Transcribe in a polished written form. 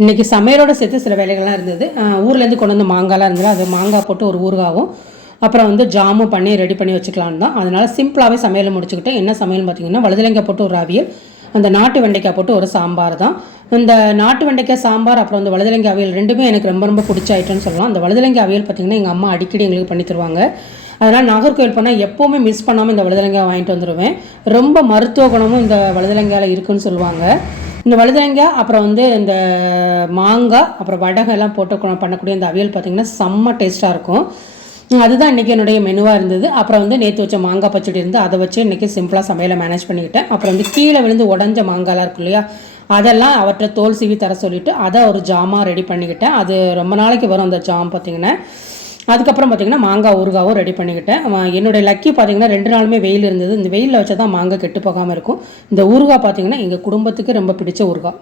இன்றைக்கி சமையலோடு சேர்த்து சில வேலைகள்லாம் இருந்தது. ஊர்லேருந்து கொண்டு வந்து மாங்காய்லாம் இருந்தது. அது மாங்காய் போட்டு ஒரு ஊறுகாவும் அப்புறம் வந்து ஜாமும் பண்ணி ரெடி பண்ணி வச்சுக்கலான்னு தான். அதனால் சிம்பிளாகவே சமையலை முடிச்சுக்கிட்டேன். என்ன சமையல்னு பார்த்தீங்கன்னா, வழுதலைங்காய் போட்டு ஒரு அவியல், அந்த நாட்டு வெண்டைக்காய் போட்டு ஒரு சாம்பார் தான். இந்த நாட்டு வெண்டைக்காய் சாம்பார் அப்புறம் இந்த வழுதலைங்காய் அவியல் ரெண்டுமே எனக்கு ரொம்ப ரொம்ப பிடிச்ச ஐட்டம்னு சொல்லலாம். அந்த வழுதலைங்காய் அவியல் பார்த்திங்கன்னா எங்கள் அம்மா அடிக்கடி எங்களுக்கு பண்ணி தருவாங்க. அதனால் நாகர்கோவில் போனால் எப்போவுமே மிஸ் பண்ணாமல் இந்த வழுதலைங்காய் வாங்கிட்டு வந்துடுவேன். ரொம்ப மருத்துவ குணமும் இந்த வழுதலைங்காயில் இருக்குதுன்னு சொல்லுவாங்க. இந்த வழுதலைங்காய் அப்புறம் வந்து இந்த மாங்காய் அப்புறம் வடகை எல்லாம் போட்டு பண்ணக்கூடிய இந்த அவியல் பார்த்திங்கன்னா செம்ம டேஸ்ட்டாக இருக்கும். அதுதான் இன்றைக்கி என்னுடைய மெனுவாக இருந்தது. அப்புறம் வந்து நேற்று வச்ச மாங்காய் பச்சடி இருந்து அதை வச்சு இன்றைக்கி சிம்பிளாக சமையலை மேனேஜ் பண்ணிக்கிட்டேன். அப்புறம் வந்து கீழே விழுந்து உடஞ்ச மாங்காய்லாம் இருக்கும் இல்லையா, அதெல்லாம் அவற்றை தோல் சீவி தர சொல்லிவிட்டு அதை ஒரு ஜாமாக ரெடி பண்ணிக்கிட்டேன். அது ரொம்ப நாளைக்கு வரும் அந்த ஜாம் பார்த்திங்கன்னா. அதுக்கப்புறம் பார்த்திங்கன்னா மாங்காய் ஊறுகாவும் ரெடி பண்ணிக்கிட்டேன். என்னுடைய லக்கி பார்த்திங்கன்னா 2 நாளுமே வெயில் இருந்தது. இந்த வெயிலில் வச்சா தான் மாங்காய் கெட்டு போகாமல் இருக்கும். இந்த ஊறுகாய் பார்த்திங்கன்னா எங்கள் குடும்பத்துக்கு ரொம்ப பிடிச்ச ஊறுகாய்.